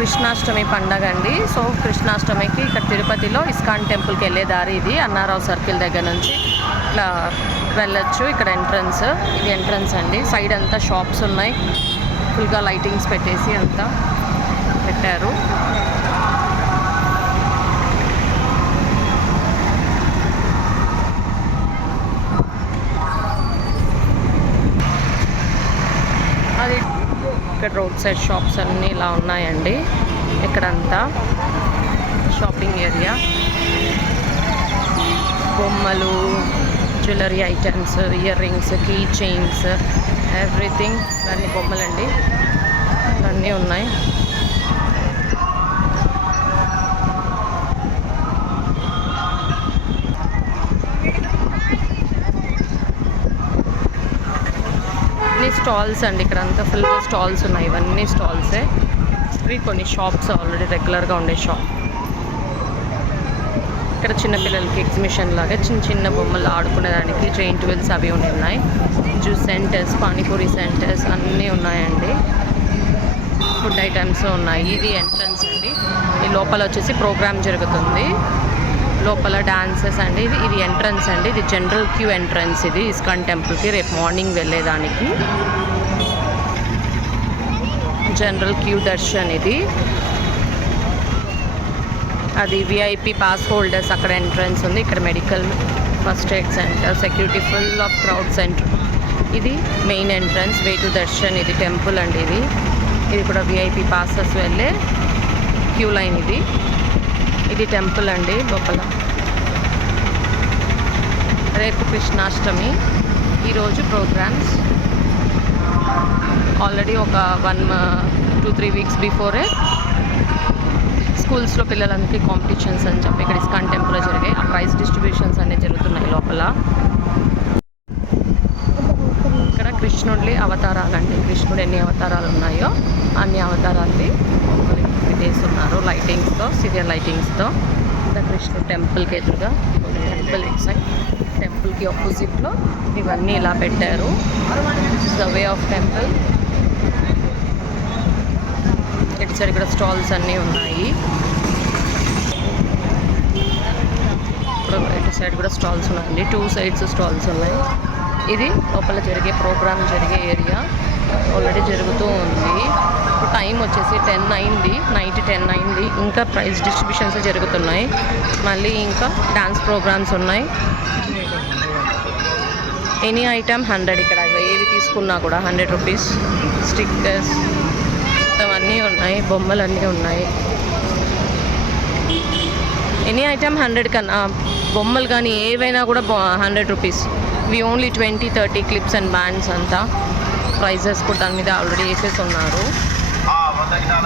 కృష్ణాష్టమి పండగ అండి. సో కృష్ణాష్టమికి ఇక్కడ తిరుపతిలో ఇస్కాన్ టెంపుల్కి వెళ్ళే దారి ఇది. అన్నారావు సర్కిల్ దగ్గర నుంచి ఇట్లా వెళ్ళొచ్చు. ఇక్కడ ఎంట్రన్స్, ఇది ఎంట్రన్స్ అండి. సైడ్ అంతా షాప్స్ ఉన్నాయి, ఫుల్గా లైటింగ్స్ పెట్టేసి అంతా పెట్టారు. అది ఇక్కడ రోడ్ సైడ్ షాప్స్ అన్నీ ఇలా ఉన్నాయండి. ఇక్కడంతా షాపింగ్ ఏరియా, బొమ్మలు, jewellery items, ear rings, key chains, everything. అన్ని బొమ్మలండి, అన్నీ ఉన్నాయి. స్టాల్స్ అండి, ఇక్కడ అంతా ఫుల్గా స్టాల్స్ ఉన్నాయి. ఇవన్నీ స్టాల్సే. ఇవి కొన్ని షాప్స్ ఆల్రెడీ రెగ్యులర్గా ఉండే షాప్. ఇక్కడ చిన్నపిల్లలకి ఎగ్జిబిషన్ లాగా చిన్న చిన్న బొమ్మలు ఆడుకునేదానికి జైంట్ వీల్స్ అవి ఉన్నాయి. జ్యూస్ సెంటర్స్, పానీపూరి సెంటర్స్ అన్నీ ఉన్నాయండి. ఫుడ్ ఐటమ్స్ ఉన్నాయి. ఇది ఎంట్రన్స్ అండి. ఈ లోపల వచ్చేసి ప్రోగ్రామ్ జరుగుతుంది. లోపల డాన్సెస్ అండి. ఇది ఎంట్రన్స్ అండి. ఇది జనరల్ క్యూ ఎంట్రన్స్. ఇది ఇస్కాన్ టెంపుల్కి రేపు మార్నింగ్ వెళ్ళేదానికి జనరల్ క్యూ దర్శన్. ఇది అది విఐపి పాస్ హోల్డర్స్ అక్కడ ఎంట్రన్స్ ఉంది. ఇక్కడ medical first aid centre, security, full of crowd centre. ఇది main entrance, way to darshan. ఇది టెంపుల్ అండి. ఇది కూడా విఐపి పాసెస్ వెళ్ళే క్యూ లైన్. ఇది టెంపుల్ అండి. లోపల రేపు కృష్ణాష్టమి. ఈరోజు ప్రోగ్రామ్స్ ఆల్రెడీ ఒక 1-2-3 వీక్స్ బిఫోరే స్కూల్స్లో పిల్లలందరికీ కాంపిటీషన్స్ అని చెప్పి ఇక్కడ ఇస్కాన్ టెంపుల్లో జరిగాయి. ఆ ప్రైజ్ డిస్ట్రిబ్యూషన్స్ అన్నీ జరుగుతున్నాయి లోపల. ఇక్కడ కృష్ణుడి అవతారాలండి. కృష్ణుడు ఎన్ని అవతారాలు ఉన్నాయో అన్ని అవతారాలు పెట్టేస్తున్నారు లైటింగ్స్తో, సీరియల్ లైటింగ్స్తో. ఇంకా కృష్ణుడు టెంపుల్కి ఎదురుగా టెంపుల్ సైడ్, టెంపుల్కి ఆపోజిట్లో ఇవన్నీ ఇలా పెట్టారు. The way of temple. ఇటు సైడ్ ఇక్కడ స్టాల్స్ అన్నీ ఉన్నాయి. ఇటు సైడ్ కూడా స్టాల్స్ ఉన్నాయండి. 2 సైడ్స్ స్టాల్స్ ఉన్నాయి. ఇది లోపల జరిగే ప్రోగ్రామ్ జరిగే ఏరియా. ఆల్రెడీ జరుగుతూ ఉంది. ఇప్పుడు టైం వచ్చేసి 10 అయింది, నైట్ 10 అయింది. ఇంకా ప్రైజ్ డిస్ట్రిబ్యూషన్స్ జరుగుతున్నాయి. మళ్ళీ ఇంకా డాన్స్ ప్రోగ్రామ్స్ ఉన్నాయి. Any item 100. ఇక్కడ ఏవి తీసుకున్నా కూడా 100 రూపీస్. స్టిక్కర్స్ అవన్నీ ఉన్నాయి, బొమ్మలు అన్నీ ఉన్నాయి. ఎనీ ఐటమ్ 100 కన్నా బొమ్మలు కానీ ఏవైనా కూడా 100 రూపీస్. ఇవి ఓన్లీ 20-30 క్లిప్స్ అండ్ బ్యాండ్స్ అంతా. ప్రైజెస్ కూడా దాని మీద ఆల్రెడీ వేసేసి ఉన్నారు,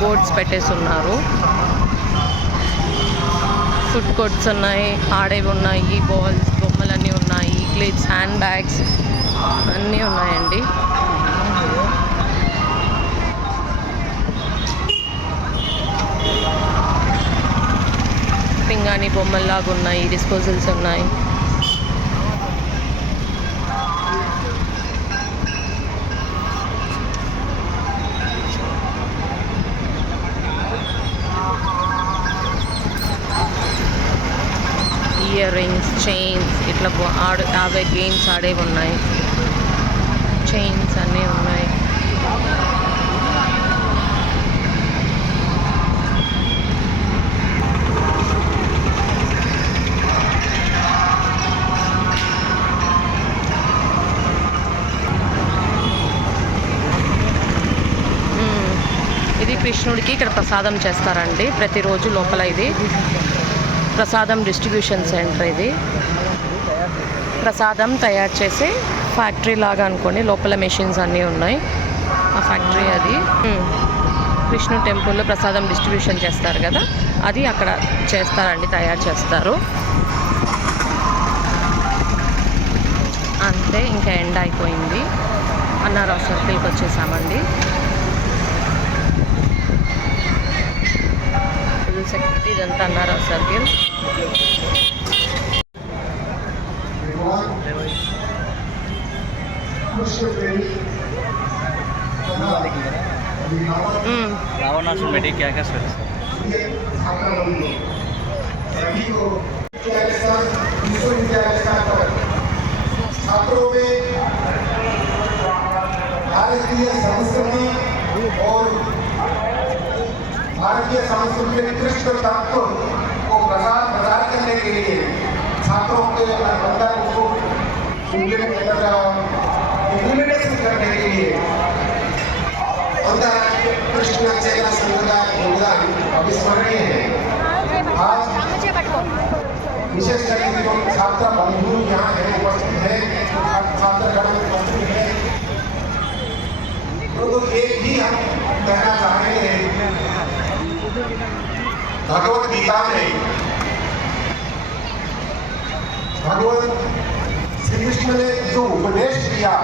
బోర్డ్స్ పెట్టేసి ఉన్నారు. ఫుడ్ కోర్ట్స్ ఉన్నాయి, ఆడేవి ఉన్నాయి, బాల్స్, బొమ్మలన్నీ ఉన్నాయి, క్లిప్స్, హ్యాండ్ బ్యాగ్స్ అన్నీ ఉన్నాయండి. పింగాణి బొమ్మల్లాగా ఉన్నాయి, డిస్పోజల్స్ ఉన్నాయి. ఇయర్ రింగ్స్, చైన్స్, ఇట్లా అవే గేమ్స్ ఆడేవి ఉన్నాయి. చైన్స్ అన్నీ ఉన్నాయి. ఇది కృష్ణుడికి ఇక్కడ ప్రసాదం చేస్తారండి ప్రతిరోజు లోపల. ఇది ప్రసాదం డిస్ట్రిబ్యూషన్ సెంటర్. ఇది ప్రసాదం తయారు చేసే ఫ్యాక్టరీ లాగా అనుకోండి. లోపల మెషిన్స్ అన్నీ ఉన్నాయి. ఆ ఫ్యాక్టరీ అది. కృష్ణుడు టెంపుల్లో ప్రసాదం డిస్ట్రిబ్యూషన్ చేస్తారు కదా, అది అక్కడ చేస్తారండి, తయారు చేస్తారు. అంతే, ఇంకా ఎండ్ అయిపోయింది. అన్నారావు సర్కిల్కి వచ్చేసామండి. సెక్యూరిటీ ఇదంతా అన్నారావు సర్కిల్. रावणासुर में क्या क्या सर छात्रों में भारतीय संस्कृति और भारतीय संस्कृति के उत्कृष्ट तत्व को प्रचार करने के लिए छात्रों के अंदर उसको इम्प्लीमेंटेशन करने के लिए अंतर्राष्ट्रीय कृष्ण चेतना संघ का योगदान अविस्मरणीय है। आज विशेष करके जो छात्र बंधु यहाँ है उपस्थित है, छात्रगण उपस्थित है, तो एक ही हम कहना चाहेंगे, भगवत गीता में भगवान श्री कृष्ण ने जो उपदेश किया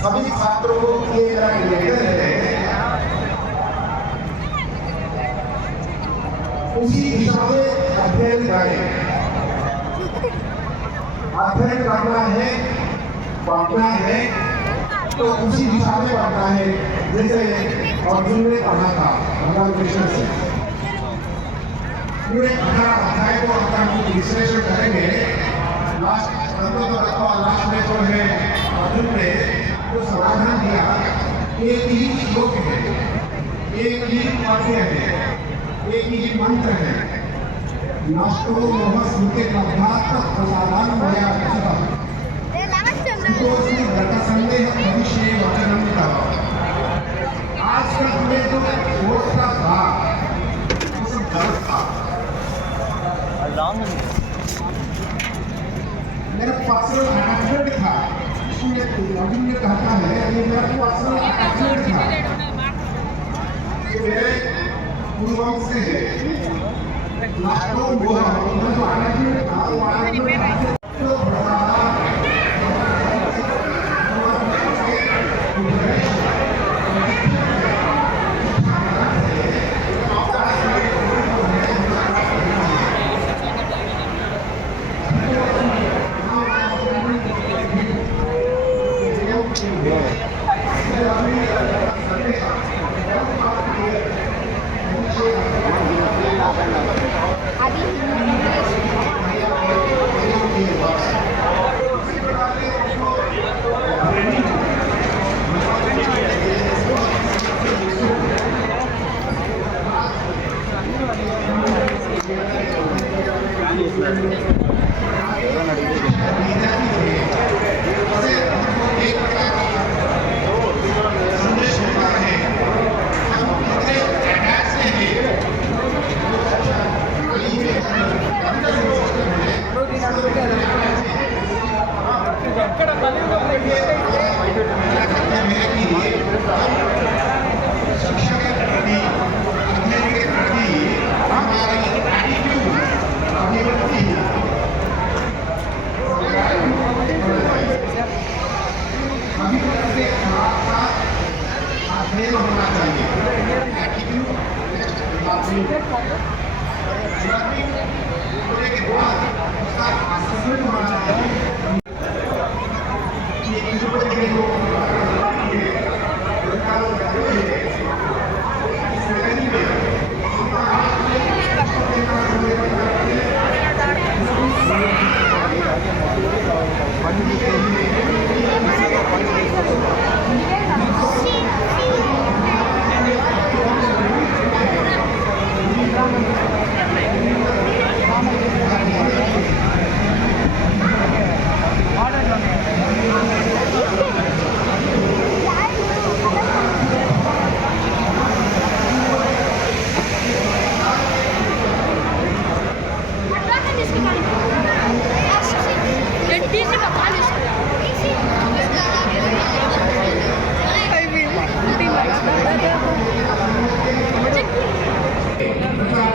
सभी छात्रों को ये मेरा निवेदन है, उसी दिशा में अध्ययन करें। अध्ययन करना है, पढ़ना है, तो उसी दिशा में पढ़ना है जैसे अर्जुन ने पढ़ा था भगवान कृष्ण से। पूरे 18 अध्याय को हम विश्लेषण करेंगे। लास्ट में जो है अर्जुन ने जो समाधान दिया, एक ही श्लोक है, एक ही वाक्य है, एक ही मंत्र है। नष्टो मोह स्मृति लब्धात् प्रसादान मया रचितम् सुतोऽस्मि व्रतसंदेह भविष्ये वचनं तव। आज का हमें जो घोषणा था वो सब गलत था। मेरा पर्सनल अटैचमेंट था, इसमें अर्जुन ने कहता है ये मेरा पर्सनल अटैचमेंट था, ये मेरे पूर्वज से है। लास्टो वो जो अटैचमेंट था वो अटैचमेंट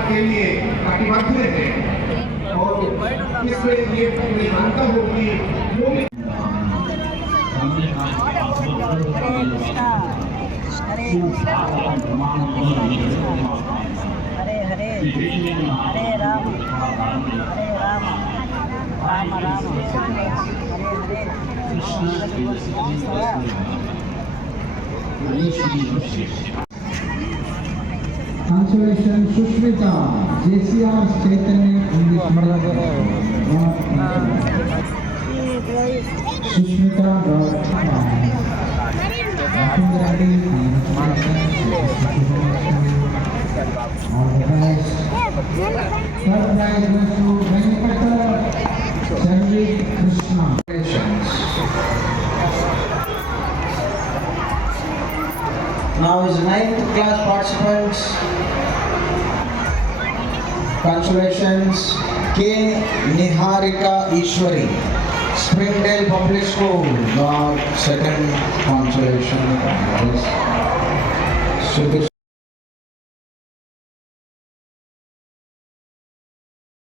के लिए प्रतिबद्ध है और इसमें ये मानता हूँ कि वो भी हरे हरे हरे राम राम राम हरे हरे Krishna Consolation Sushmita, JCR Chaitanya English Medium. Sushmita all the best. Third prize goes to Venkata Chanvi Krishna. Now is 9th class participants. Congratulations, K. Niharika Ishwari, Springdale Public School, got second consolation.